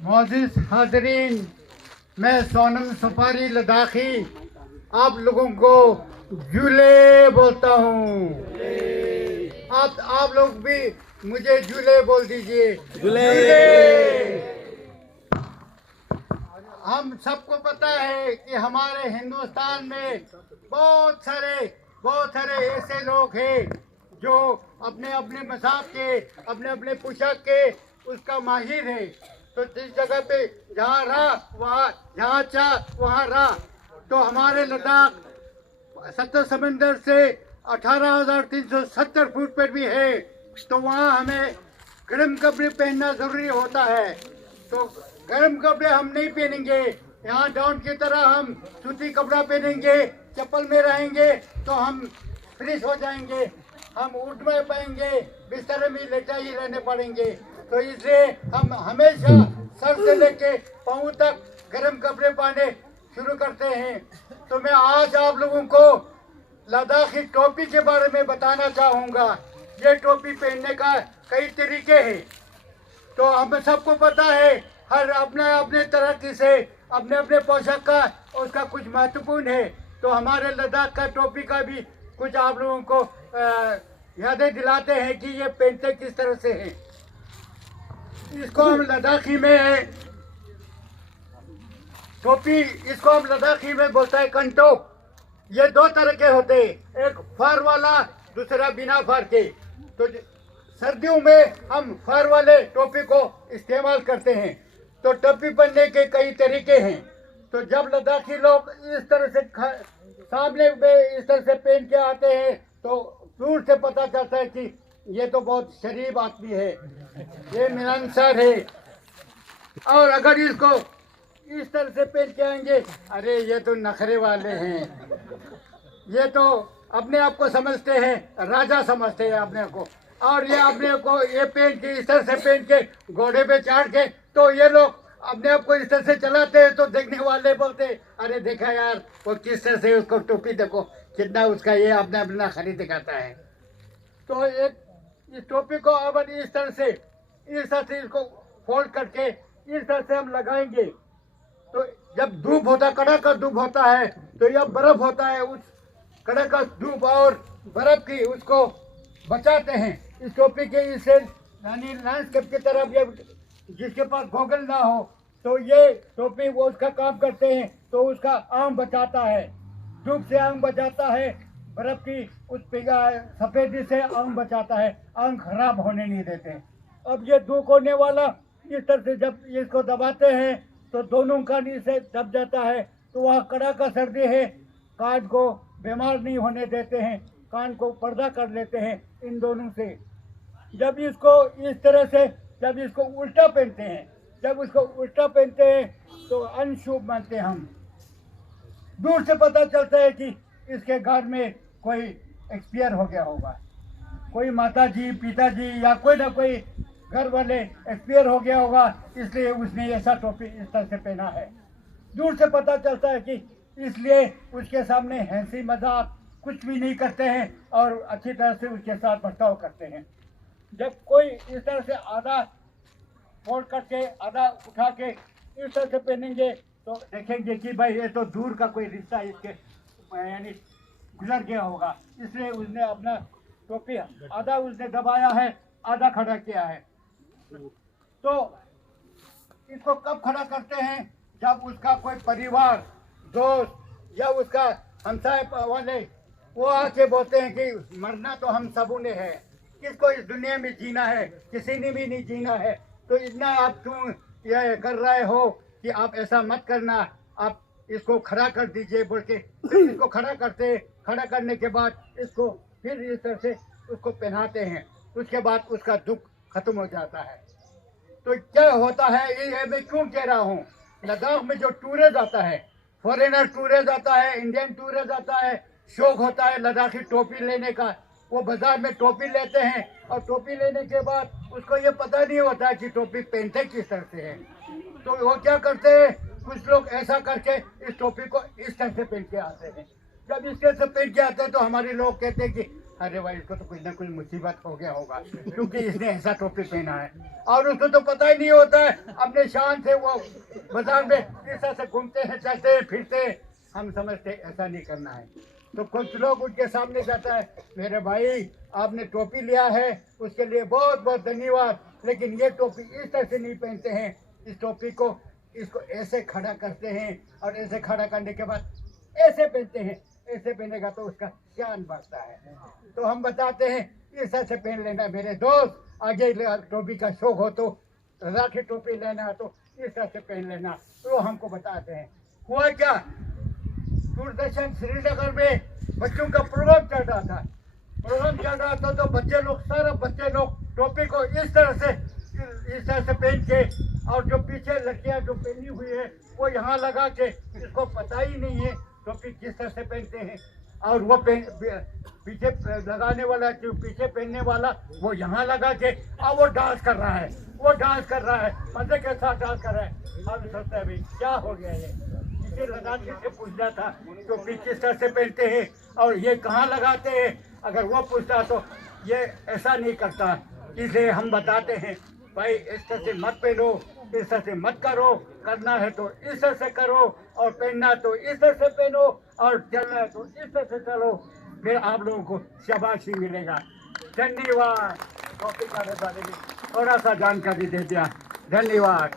मोअज़्ज़िज़ हाज़रीन, मैं सोनम सुपारी लद्दाखी आप लोगों को जूले बोलता हूँ। आप लोग भी मुझे जूले बोल दीजिए। जूले। हम सबको पता है कि हमारे हिंदुस्तान में बहुत सारे ऐसे लोग हैं जो अपने अपने मज़हब के, अपने अपने पोशाक के उसका माहिर है। तो जिस जगह पे जहाँ रहा वहाँ, जहाँ चाह वहाँ रहा। तो हमारे लद्दाख 70 समंदर से 18,370 फुट पर भी है। तो वहाँ हमें गर्म कपड़े पहनना ज़रूरी होता है। तो गर्म कपड़े हम नहीं पहनेंगे। यहाँ डाउन की तरह हम सूती कपड़ा पहनेंगे, चप्पल में रहेंगे तो हम फ्रिज हो जाएंगे। हम उठ नहीं पाएंगे, बिस्तर में लेटा ही रहने पड़ेंगे। तो इसलिए हम हमेशा सर से लेके पाँव तक गर्म कपड़े पहने शुरू करते हैं। तो मैं आज आप लोगों को लद्दाखी टोपी के बारे में बताना चाहूँगा। ये टोपी पहनने का कई तरीके हैं। तो हम सबको पता है, हर अपने अपने तरह से अपने अपने पोशाक का उसका कुछ महत्वपूर्ण है। तो हमारे लद्दाख का टोपी का भी कुछ आप लोगों को यादें दिलाते हैं कि ये पहनते किस तरह से है। इसको हम लद्दाखी में टोपी, इसको हम लद्दाखी में बोलते हैं कंटोक। ये दो तरह के होते हैं, एक फर वाला, दूसरा बिना फर के। तो सर्दियों में हम फर वाले टोपी को इस्तेमाल करते हैं। तो टोपी पहनने के कई तरीके हैं। तो जब लद्दाखी लोग इस तरह से सामने में इस तरह से पहन के आते हैं तो दूर से पता चलता है कि ये तो बहुत शरीफ आदमी है, ये मिलनसार है। और अगर इसको इस तरह से पहन के आएंगे, अरे ये तो नखरे वाले हैं, ये तो अपने आप को समझते हैं, राजा समझते हैं अपने को। और ये अपने को ये पहन के इस तरह से पहन के घोड़े पे चढ़ के तो ये लोग अपने आप को इस तरह से चलाते हैं। तो देखने वाले बोलते हैं, अरे देखा यार वो किस तरह से, उसको टोपी देखो कितना उसका ये अपना अपना खरीद दिखाता है। तो एक इस टोपी को अब इस तरह से इसको फोल्ड करके इस तरह से हम लगाएंगे। तो जब धूप होता, कड़ाका धूप होता है, तो यह बर्फ होता है, उस कड़ाका धूप और बर्फ की उसको बचाते हैं इस टोपी के। इससे यानी लैंडस्केप की तरफ ये जिसके पास गोगल ना हो तो ये टोपी वो उसका काम करते हैं। तो उसका आंख बचाता है, धूप से आंख बचाता है, बर्फ की उस सफेदी से आंख बचाता है, आंख खराब होने नहीं देते। अब ये धूप होने वाला इस तरह से जब इसको दबाते हैं तो दोनों कान से दब जाता है। तो वह कड़ाका सर्दी है, कान को बीमार नहीं होने देते हैं, कान को पर्दा कर लेते हैं इन दोनों से। जब इसको इस तरह से जब इसको उल्टा पहनते हैं, जब उसको उल्टा पहनते हैं तो अनशुभ मानते हैं हम। दूर से पता चलता है कि इसके घर में कोई एक्सपायर हो गया होगा, कोई माता जी, पिताजी या कोई ना कोई घर वाले एक्सपायर हो गया होगा, इसलिए उसने ऐसा टोपी इस तरह से पहना है। दूर से पता चलता है कि इसलिए उसके सामने हंसी मजाक कुछ भी नहीं करते हैं और अच्छी तरह से उसके साथ बर्ताव करते हैं। जब कोई इस तरह से आधा फोल्ड करके आधा उठा के इस तरह से पहनेंगे तो देखेंगे कि भाई ये तो दूर का कोई रिश्ता इसके यानी गुजर गया होगा। इसलिए उसने अपना टोपी आधा उसने दबाया है, आधा खड़ा किया है। तो इसको कब खड़ा करते हैं, जब उसका कोई परिवार, दोस्त या उसका हमसाय वाले वो आके बोलते हैं कि मरना तो हम सबों ने है, किसको इस दुनिया में जीना है, किसी ने भी नहीं जीना है। तो इतना आप क्यों ये कर रहे हो कि आप ऐसा मत करना, आप इसको खड़ा कर दीजिए बोल के इसको खड़ा करते। खड़ा करने के बाद इसको फिर इस तरह से उसको पहनाते हैं। उसके बाद उसका दुख खत्म हो जाता है। तो क्या होता है, ये मैं क्यों कह रहा हूँ, लद्दाख में जो टूरिस्ट आता है, फॉरेनर टूरिस्ट आता है, इंडियन टूरिस्ट आता है, शौक होता है लद्दाखी टोपी लेने का। वो बाजार में टोपी लेते हैं और टोपी लेने के बाद उसको ये पता नहीं होता कि टोपी पहनते किस तरह से है। तो वो क्या करते हैं, कुछ लोग ऐसा करके इस टोपी को इस तरह से पहन के आते हैं। जब इस तरह से पहन के आते हैं तो हमारे लोग कहते हैं कि अरे भाई इसको तो कुछ ना कुछ मुसीबत हो गया होगा, क्योंकि इसने ऐसा टोपी पहना है। और उसको तो पता ही नहीं होता है, अपने शान से वो बाजार में इस तरह से घूमते हैं, चलते हैं, फिरते हैं। हम समझते ऐसा नहीं करना है। तो कुछ लोग उनके सामने जाता है, मेरे भाई आपने टोपी लिया है उसके लिए बहुत बहुत धन्यवाद, लेकिन ये टोपी इस तरह से नहीं पहनते हैं। इस टोपी को इसको ऐसे खड़ा करते हैं और ऐसे खड़ा करने के बाद ऐसे पहनते हैं। ऐसे पहनेगा तो उसका शान बढ़ता है। तो हम बताते हैं इस तरह से पहन लेना मेरे दोस्त, आगे टोपी का शौक हो तो राठी टोपी लेना हो तो इस तरह से पहन लेना। तो हमको बताते हैं। हुआ क्या, दूरदर्शन श्रीनगर में बच्चों का प्रोग्राम चल रहा था। तो बच्चे लोग, सारे बच्चे लोग टोपी को इस तरह से पहन के, और जो पीछे लड़कियां जो पहनी हुई है वो यहाँ लगा के, इसको पता ही नहीं है टोपी किस तरह से पहनते हैं। और वो पीछे लगाने वाला, जो पीछे पहनने वाला वो यहाँ लगा के, और वो डांस कर रहा है, मजे के साथ डांस कर रहा है। हम सोचते हैं भाई क्या हो गया ये, इसे लगाने से पूछना था टोपी किस तरह से पहनते हैं और ये कहाँ लगाते हैं। अगर वो पूछता तो ये ऐसा नहीं करता। इसलिए हम बताते हैं भाई इस तरह से मत पहनो, इस तरह से मत करो, करना है तो इस तरह से करो, और पहनना तो इस तरह से पहनो, और चलना है तो इस तरह से चलो। फिर आप लोगों को शाबाशी मिलेगा। धन्यवाद। टॉपिक के बारे में थोड़ा सा जानकारी दे दिया, धन्यवाद।